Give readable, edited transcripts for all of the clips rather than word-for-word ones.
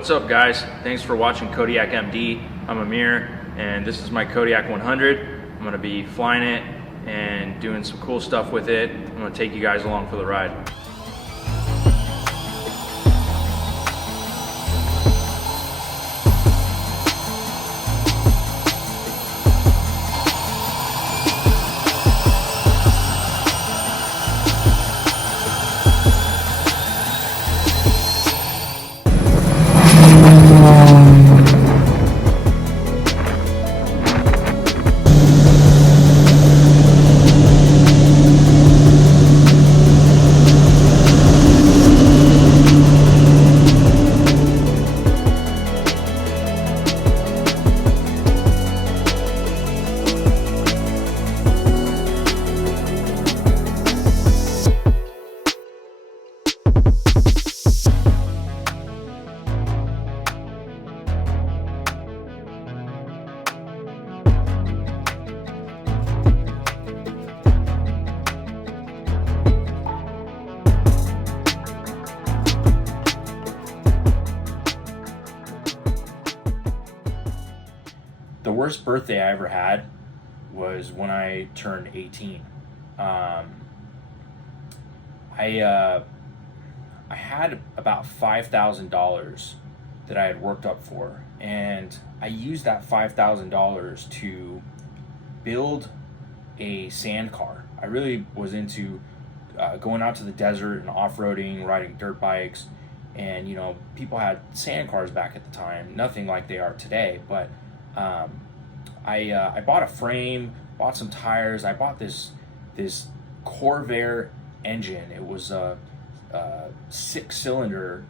What's up, guys? Thanks for watching Kodiak MD. I'm Amir, and this is my Kodiak 100. I'm going to be flying it and doing some cool stuff with it. I'm going to take you guys along for the ride. The worst birthday I ever had was when I turned 18. I had about $5,000 that I had worked up for, and I used that $5,000 to build a sand car. I really was into going out to the desert and off-roading, riding dirt bikes, and people had sand cars back at the time, nothing like they are today, but I bought a frame, bought some tires. I bought this Corvair engine. It was a 6-cylinder,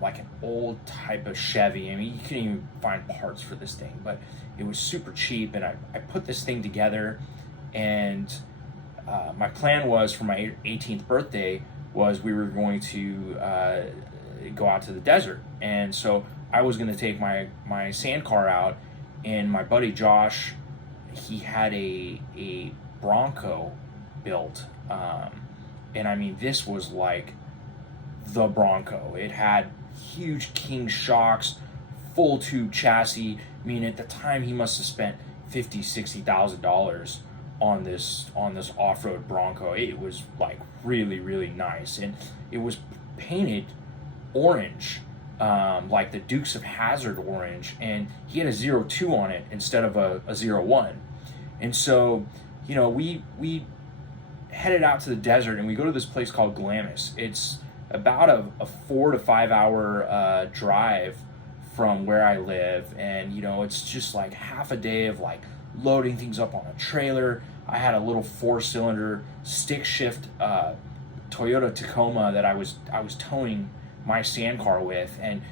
like an old type of Chevy. I mean, you couldn't even find parts for this thing, but it was super cheap. And I put this thing together, and my plan was for my 18th birthday was we were going to go out to the desert. And so I was going to take my sand car out, and my buddy Josh, he had a Bronco built, and I mean, this was like the Bronco. It had huge king shocks, full tube chassis. I mean, at the time he must have spent $50,000-$60,000 on this off-road Bronco. It was like really nice, and it was painted orange, like the Dukes of Hazzard orange, and he had a 02 on it instead of a 01. And so, we headed out to the desert, and we go to this place called Glamis. It's about a 4 to 5 hour drive from where I live, and it's just like half a day of like loading things up on a trailer. I had a little 4-cylinder stick shift Toyota Tacoma that I was towing my sand car with, and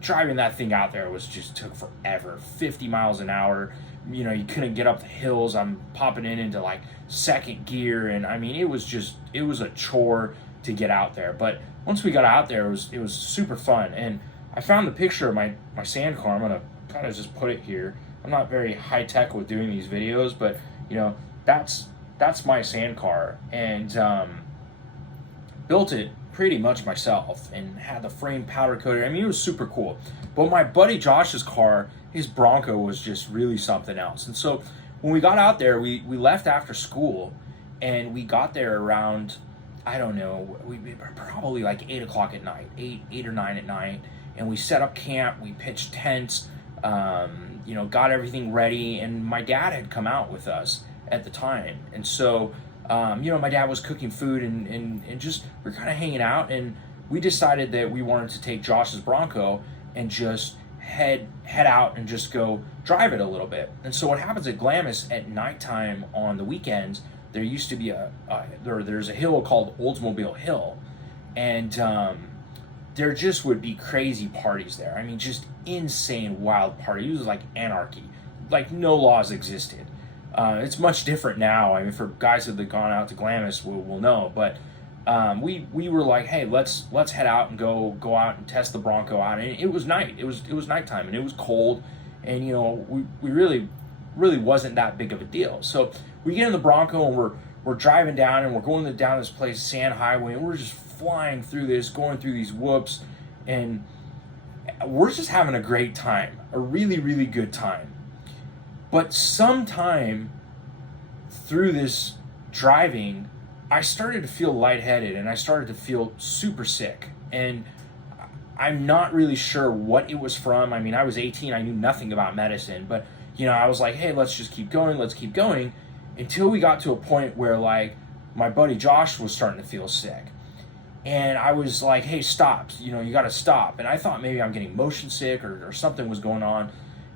driving that thing out there took forever. 50 miles an hour. You couldn't get up the hills. I'm popping into like second gear, and I mean, it was a chore to get out there. But once we got out there, it was super fun. And I found the picture of my sand car. I'm gonna kind of just put it here. I'm not very high tech with doing these videos, but that's my sand car, and built it pretty much myself, and had the frame powder coated. I mean, it was super cool. But my buddy Josh's car, his Bronco, was just really something else. And so when we got out there, we left after school, and we got there around, I don't know, we probably like 8 o'clock at night, 8 or 9 at night, and we set up camp. We pitched tents, got everything ready, and my dad had come out with us at the time. And so my dad was cooking food, and just we're kind of hanging out, and we decided that we wanted to take Josh's Bronco and just head out and just go drive it a little bit. And so what happens at Glamis at nighttime on the weekends, there used to be there's a hill called Oldsmobile Hill, and there just would be crazy parties there. I mean, just insane wild parties. It was like anarchy, like no laws existed. It's much different now. I mean, for guys that have gone out to Glamis will know, but we were like, hey, let's head out and go out and test the Bronco out. And it was night. It was nighttime, and it was cold, and we really wasn't that big of a deal. So we get in the Bronco, and we're driving down, and we're going down this place, Sand Highway, and we're just flying through this, going through these whoops, and We're just having a great time, a really, really good time. But sometime through this driving, I started to feel lightheaded and I started to feel super sick. And I'm not really sure what it was from. I mean, I was 18, I knew nothing about medicine, but I was like, hey, let's just keep going, until we got to a point where like my buddy Josh was starting to feel sick. And I was like, hey, stop, you got to stop. And I thought maybe I'm getting motion sick or something was going on.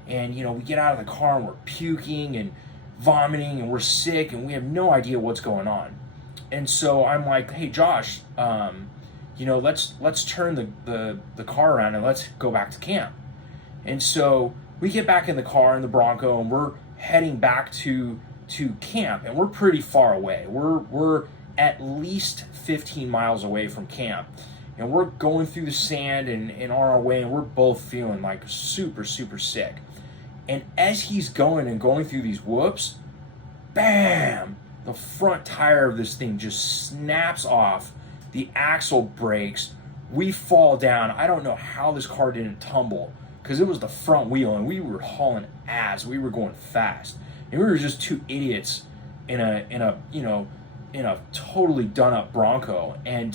And, we get out of the car and we're puking and vomiting and we're sick and we have no idea what's going on. And so I'm like, hey, Josh, let's turn the car around and let's go back to camp. And so we get back in the car in the Bronco and we're heading back to camp, and we're pretty far away. We're at least 15 miles away from camp, and we're going through the sand and on our way, and we're both feeling like super, super sick. And as he's going through these whoops, bam, the front tire of this thing just snaps off. The axle breaks. We fall down. I don't know how this car didn't tumble, because it was the front wheel and we were hauling ass. We were going fast. And we were just two idiots in a totally done up Bronco. And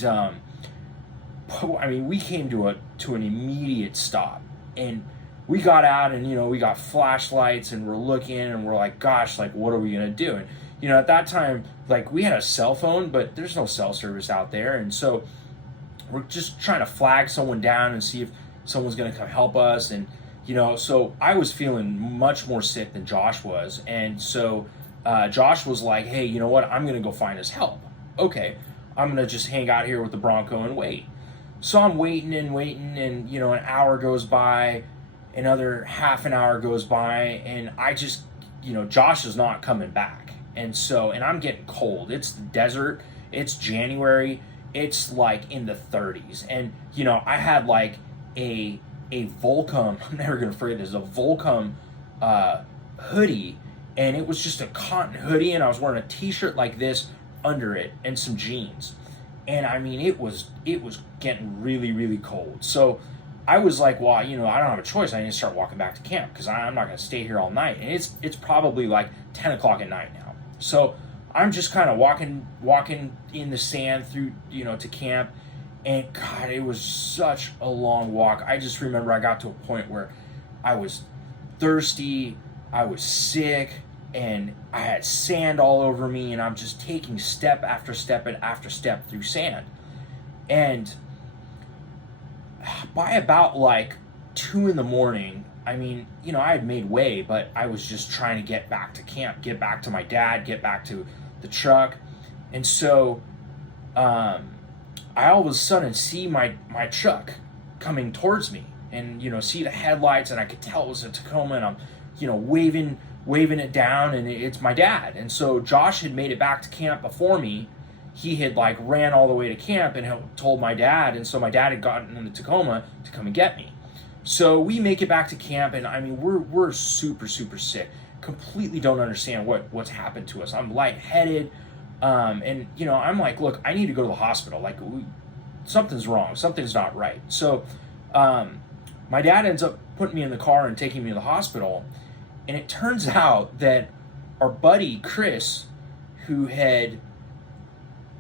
we came to an immediate stop. And we got out and we got flashlights and we're looking and we're like, gosh, like what are we gonna do? And at that time, like we had a cell phone, but there's no cell service out there. And so we're just trying to flag someone down and see if someone's gonna come help us. And so I was feeling much more sick than Josh was. And so Josh was like, hey, you know what? I'm going to go find us help. Okay, I'm going to just hang out here with the Bronco and wait. So I'm waiting, and an hour goes by, another half an hour goes by, and I just, Josh is not coming back. And I'm getting cold. It's the desert. It's January. It's like in the 30s. And, I had like a Volcom, I'm never going to forget this, a Volcom hoodie, and it was just a cotton hoodie, and I was wearing a t-shirt like this under it and some jeans. And it was getting really, really cold. So I was like, well, I don't have a choice. I need to start walking back to camp because I'm not going to stay here all night. And it's probably like 10 o'clock at night now. So I'm just kind of walking in the sand through, to camp. And God, it was such a long walk. I just remember I got to a point where I was thirsty, I was sick, and I had sand all over me, and I'm just taking step after step after step through sand. And by about like 2 a.m, I had made way, but I was just trying to get back to camp, get back to my dad, get back to the truck. And so I all of a sudden see my truck coming towards me, and see the headlights, and I could tell it was a Tacoma, and I'm waving it down, and it's my dad. And so Josh had made it back to camp before me. He had like ran all the way to camp and had told my dad, and so my dad had gotten in the Tacoma to come and get me. So we make it back to camp, and we're super, super sick. Completely don't understand what's happened to us. I'm lightheaded. And I'm like, look, I need to go to the hospital. Like, something's wrong. Something's not right. So, my dad ends up putting me in the car and taking me to the hospital. And it turns out that our buddy, Chris, who had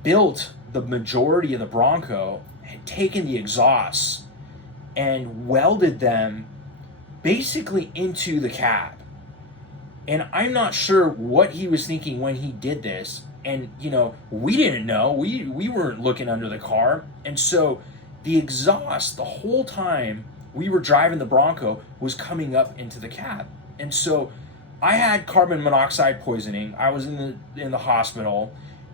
built the majority of the Bronco, had taken the exhausts and welded them basically into the cab. And I'm not sure what he was thinking when he did this. And, we didn't know. We weren't looking under the car. And so the exhaust, the whole time we were driving the Bronco, was coming up into the cab. And so I had carbon monoxide poisoning. I was in the hospital.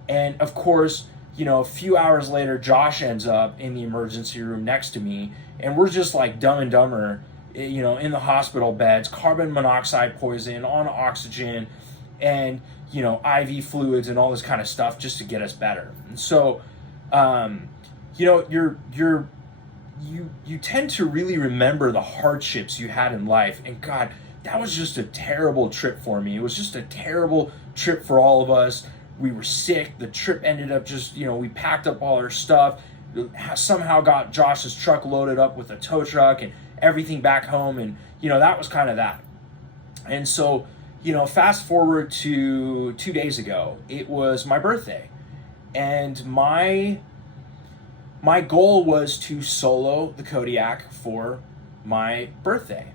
And, of course, a few hours later, Josh ends up in the emergency room next to me. And we're just like Dumb and Dumber, in the hospital beds, carbon monoxide poison, on oxygen, and IV fluids and all this kind of stuff just to get us better. And so, you tend to really remember the hardships you had in life. And God, that was just a terrible trip for me. It was just a terrible trip for all of us. We were sick. The trip ended up just, we packed up all our stuff. somehow got Josh's truck loaded up with a tow truck and everything back home. And, that was kind of that. And so, fast forward to 2 days ago, it was my birthday. And my goal was to solo the Kodiak for my birthday.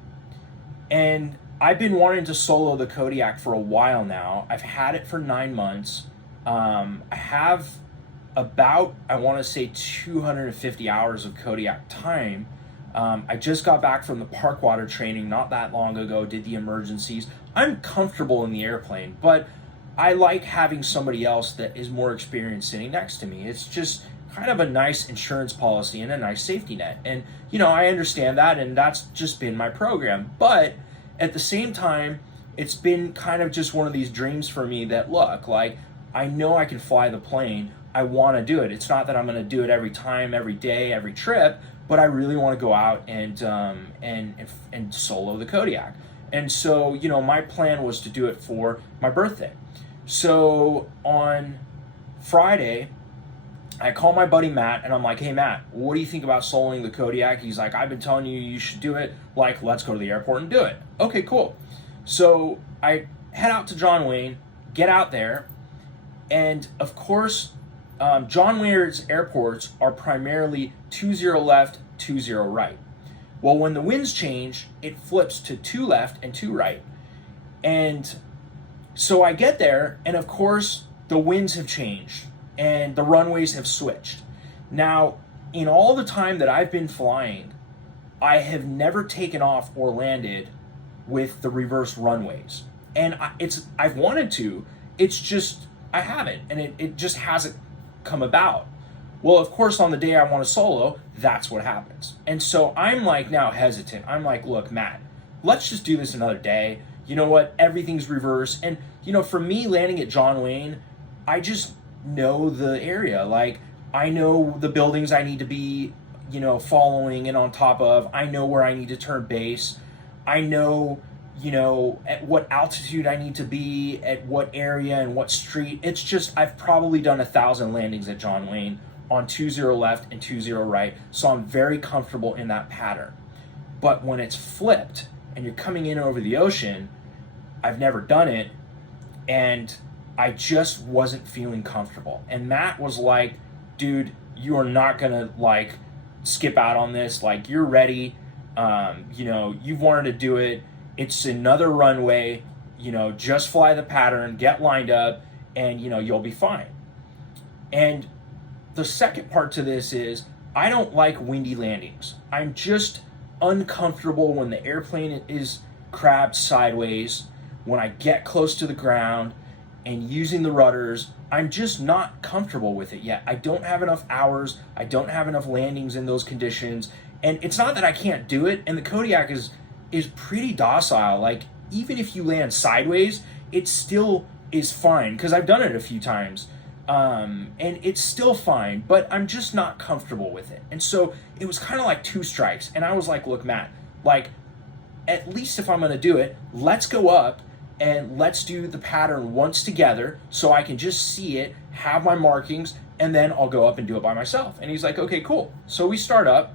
And I've been wanting to solo the Kodiak for a while now. I've had it for 9 months. I have about, I want to say 250 hours of Kodiak time. I just got back from the park water training not that long ago, did the emergencies. I'm comfortable in the airplane, but I like having somebody else that is more experienced sitting next to me. It's just kind of a nice insurance policy and a nice safety net. And, I understand that, and that's just been my program. But at the same time, it's been kind of just one of these dreams for me that, look, like, I know I can fly the plane. I want to do it. It's not that I'm going to do it every time, every day, every trip, but I really want to go out and solo the Kodiak. And so, my plan was to do it for my birthday. So on Friday, I call my buddy Matt, and I'm like, hey, Matt, what do you think about soloing the Kodiak? He's like, I've been telling you should do it. Like, let's go to the airport and do it. Okay, cool. So I head out to John Wayne, get out there, and of course, John Wayne's airports are primarily 20 left, 20 right. Well, when the winds change, it flips to 2 left and 2 right. And so I get there, and of course, the winds have changed and the runways have switched. Now, in all the time that I've been flying, I have never taken off or landed with the reverse runways. And I've wanted to, it's just, I haven't, and it just hasn't come about. Well, of course, on the day I want to solo, that's what happens. And so I'm like now hesitant. I'm like, look, Matt, let's just do this another day. You know what? Everything's reverse. And, for me landing at John Wayne, I just know the area. Like, I know the buildings I need to be, following and on top of. I know where I need to turn base. I know, at what altitude I need to be, at what area and what street. It's just, I've probably done 1,000 landings at John Wayne on 20 left and 20 right. So I'm very comfortable in that pattern. But when it's flipped and you're coming in over the ocean, I've never done it. And I just wasn't feeling comfortable. And Matt was like, dude, you are not going to like skip out on this. Like, you're ready. You've wanted to do it. It's another runway, just fly the pattern, get lined up, and, you'll be fine. And the second part to this is I don't like windy landings. I'm just uncomfortable when the airplane is crabbed sideways, when I get close to the ground and using the rudders. I'm just not comfortable with it yet. I don't have enough hours. I don't have enough landings in those conditions. And it's not that I can't do it. And the Kodiak is pretty docile. Like, even if you land sideways, it still is fine, because I've done it a few times. And it's still fine, but I'm just not comfortable with it. And so it was kind of like two strikes. And I was like, look, Matt, like, at least if I'm going to do it, let's go up and let's do the pattern once together so I can just see it, have my markings, and then I'll go up and do it by myself. And he's like, okay, cool. So we start up,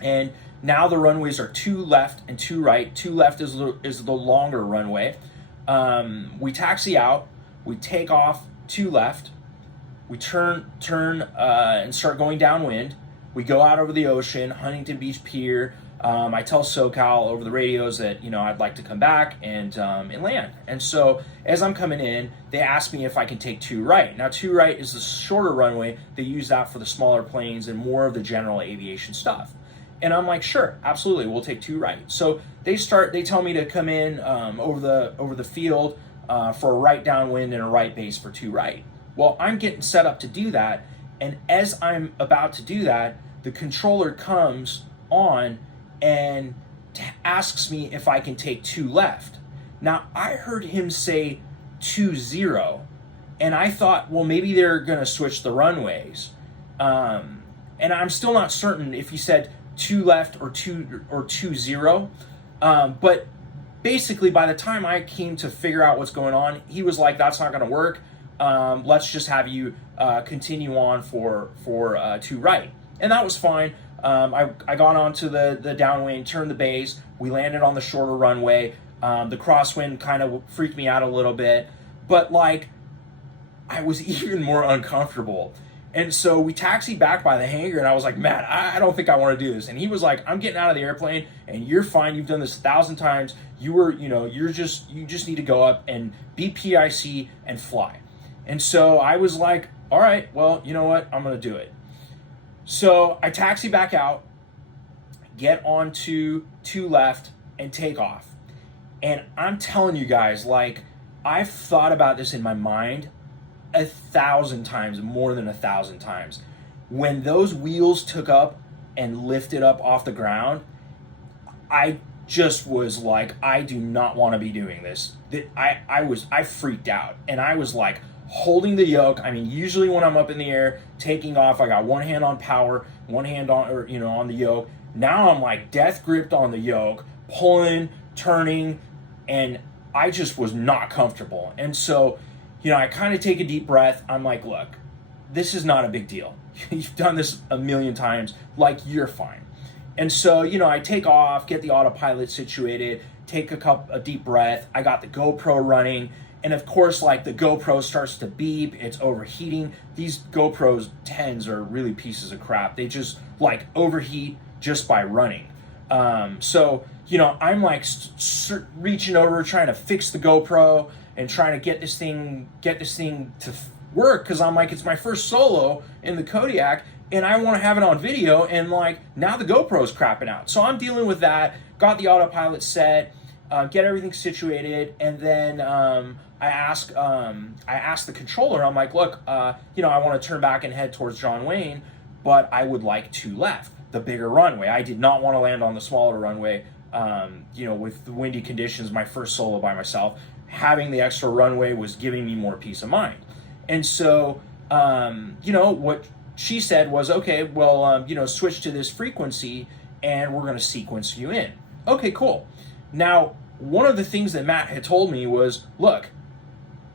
and now the runways are 2 left and 2 right. 2 left is the longer runway. We taxi out, we take off 2 left, we turn and start going downwind. We go out over the ocean, Huntington Beach Pier. I tell SoCal over the radios that, I'd like to come back and land. And so as I'm coming in, they ask me if I can take 2 right. Now, 2 right is the shorter runway. They use that for the smaller planes and more of the general aviation stuff. And I'm like, sure, absolutely, we'll take 2 right. So they tell me to come in over the field for a right downwind and a right base for 2 right. Well, I'm getting set up to do that. And as I'm about to do that, the controller comes on and asks me if I can take 2 left. Now, I heard him say 2-0, and I thought, well, maybe they're going to switch the runways. And I'm still not certain if he said 2 left or 2-0. But basically, by the time I came to figure out what's going on, he was like, that's not going to work. let's just have you continue on for two right. And that was fine. I got onto the downwind, turned the base. We landed on the shorter runway. The crosswind kind of freaked me out a little bit, but like I was even more uncomfortable. And so we taxied back by the hangar, and I was like, Matt, I don't think I want to do this. And he was like, I'm getting out of the airplane, and you're fine. You've done this 1,000 times. You just need to go up and be PIC and fly. And so I was like, all right, well, you know what? I'm going to do it. So I taxi back out, get onto 2 left, and take off. And I'm telling you guys, like, I've thought about this in my mind 1,000 times, more than 1,000 times. When those wheels took up and lifted up off the ground, I just was like, I do not want to be doing this. I freaked out, and I was like holding the yoke. I mean, usually when I'm up in the air taking off, I got one hand on power, one hand on the yoke. Now I'm like death gripped on the yoke, pulling, turning, and I just was not comfortable. And so, I kind of take a deep breath. I'm like, look, this is not a big deal. You've done this a million times. Like, you're fine. And so, I take off, get the autopilot situated, take a deep breath. I got the GoPro running. And of course, like, the GoPro starts to beep. It's overheating. These GoPros 10s are really pieces of crap. They just like overheat just by running. So, I'm like reaching over, trying to fix the GoPro and trying to get this thing to work, because I'm like, it's my first solo in the Kodiak, and I want to have it on video, and like now the GoPro's crapping out. So I'm dealing with that, got the autopilot set, get everything situated, and then I asked the controller, I'm like, look, I want to turn back and head towards John Wayne, but I would like 2 left, the bigger runway. I did not want to land on the smaller runway. With the windy conditions, my first solo by myself, having the extra runway was giving me more peace of mind. And so, what she said was, okay, well, switch to this frequency and we're going to sequence you in. Okay, cool. Now, one of the things that Matt had told me was, look,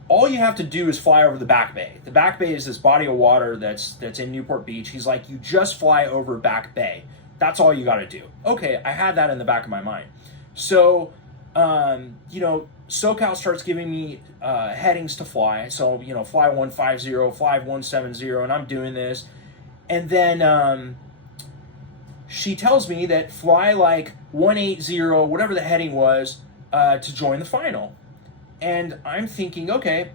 all you have to do is fly over the Back Bay. The Back Bay is this body of water that's in Newport Beach. He's like, you just fly over Back Bay. That's all you got to do. Okay, I had that in the back of my mind. So, SoCal starts giving me headings to fly. So, fly 150, fly 170, and I'm doing this. And then she tells me that fly like 180, whatever the heading was, to join the final. And I'm thinking, okay,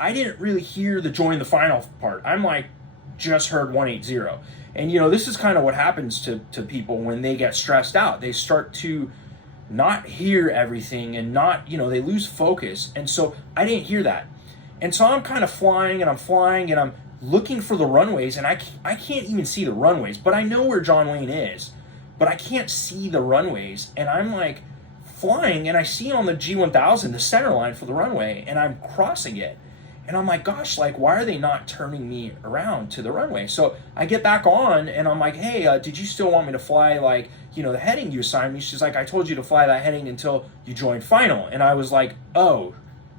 I didn't really hear the join the final part. I'm like, just heard 180. And, this is kind of what happens to people when they get stressed out. They start to not hear everything and not, they lose focus. And so I didn't hear that. And so I'm kind of flying and I'm looking for the runways, and I can't even see the runways, but I know where John Wayne is, but I can't see the runways. And I'm like flying, and I see on the G1000 the center line for the runway, and I'm crossing it. And I'm like, gosh, like, why are they not turning me around to the runway? So I get back on, and I'm like, hey, did you still want me to fly, like, the heading you assigned me? She's like, I told you to fly that heading until you joined final. And I was like, oh,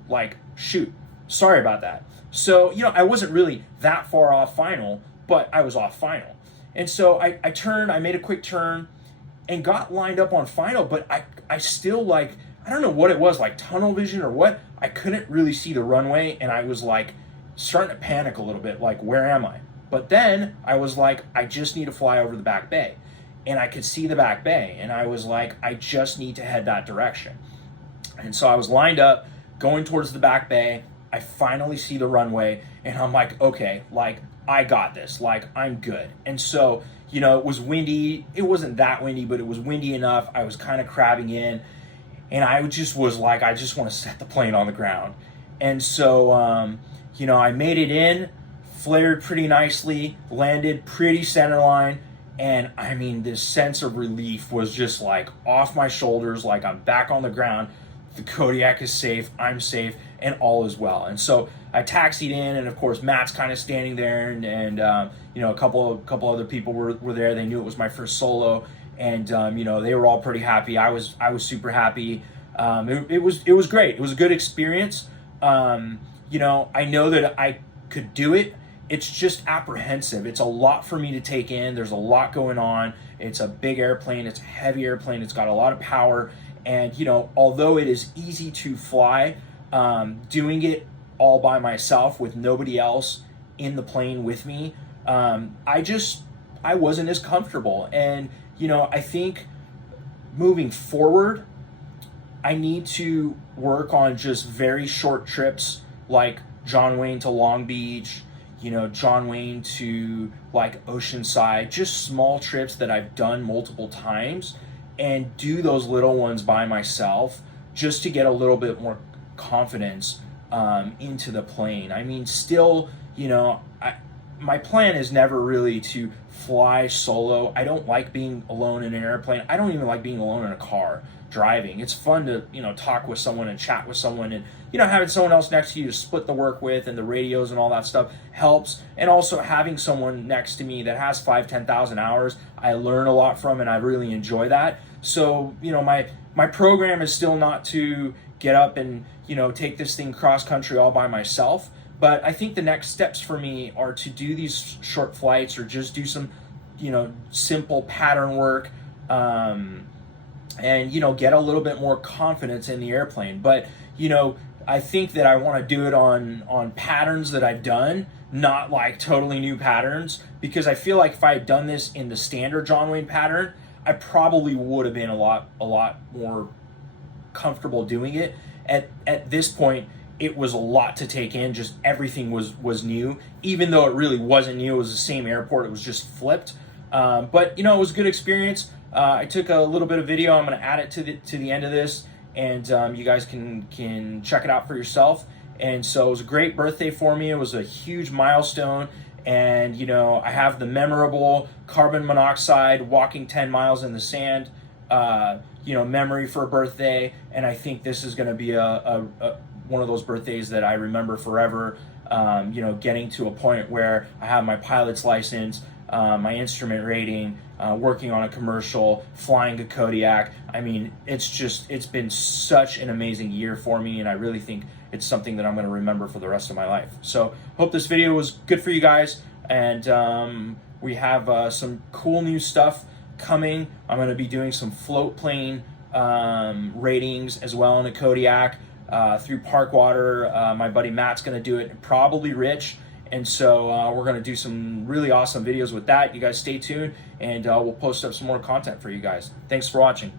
like, shoot, sorry about that. So, I wasn't really that far off final, but I was off final. And so I turned, I made a quick turn, and got lined up on final, but I still, like, I don't know what it was, like tunnel vision or what. I couldn't really see the runway, and I was like starting to panic a little bit, like, where am I? But then I was like, I just need to fly over the Back Bay. And I could see the Back Bay, and I was like, I just need to head that direction. And so I was lined up, going towards the Back Bay. I finally see the runway, and I'm like, okay, like, I got this, like, I'm good. And so, it was windy. It wasn't that windy, but it was windy enough. I was kind of crabbing in. And I just was like, I just want to set the plane on the ground. And so, I made it in, flared pretty nicely, landed pretty center line. And I mean, this sense of relief was just like off my shoulders, like I'm back on the ground. The Kodiak is safe, I'm safe, and all is well. And so I taxied in, and of course, Matt's kind of standing there, and a couple other people were there. They knew it was my first solo. And they were all pretty happy. I was super happy. It was great. It was a good experience. you know, I know that I could do it. It's just apprehensive. It's a lot for me to take in. There's a lot going on. It's a big airplane. It's a heavy airplane. It's got a lot of power. And, you know, although it is easy to fly, doing it all by myself with nobody else in the plane with me, I wasn't as comfortable. And, you know, I think moving forward, I need to work on just very short trips like John Wayne to Long Beach, you know, John Wayne to like Oceanside, just small trips that I've done multiple times, and do those little ones by myself just to get a little bit more confidence into the plane. I mean, still, you know, my plan is never really to fly solo. I don't like being alone in an airplane. I don't even like being alone in a car driving. It's fun to, you know, talk with someone and chat with someone, and, you know, having someone else next to you to split the work with, and the radios and all that stuff helps. And also having someone next to me that has 10,000 hours, I learn a lot from, and I really enjoy that. So, you know, my program is still not to get up and, you know, take this thing cross country all by myself. But I think the next steps for me are to do these short flights, or just do some, you know, simple pattern work, and, you know, get a little bit more confidence in the airplane. But, you know, I think that I want to do it on patterns that I've done, not like totally new patterns, because I feel like if I had done this in the standard John Wayne pattern, I probably would have been a lot more comfortable doing it. At this point, it was a lot to take in. Just everything was new, even though it really wasn't new. It was the same airport. It was just flipped. But, you know, it was a good experience. I took a little bit of video. I'm going to add it to the end of this, and you guys can check it out for yourself. And so it was a great birthday for me. It was a huge milestone. And, you know, I have the memorable carbon monoxide walking 10 miles in the sand, you know, memory for a birthday. And I think this is going to be a one of those birthdays that I remember forever. You know, getting to a point where I have my pilot's license, my instrument rating, working on a commercial, flying a Kodiak. I mean, it's been such an amazing year for me, and I really think it's something that I'm going to remember for the rest of my life. So hope this video was good for you guys, and we have some cool new stuff coming. I'm going to be doing some float plane ratings as well in a Kodiak through Parkwater. My buddy Matt's going to do it, probably Rich. And so we're going to do some really awesome videos with that. You guys stay tuned, and we'll post up some more content for you guys. Thanks for watching.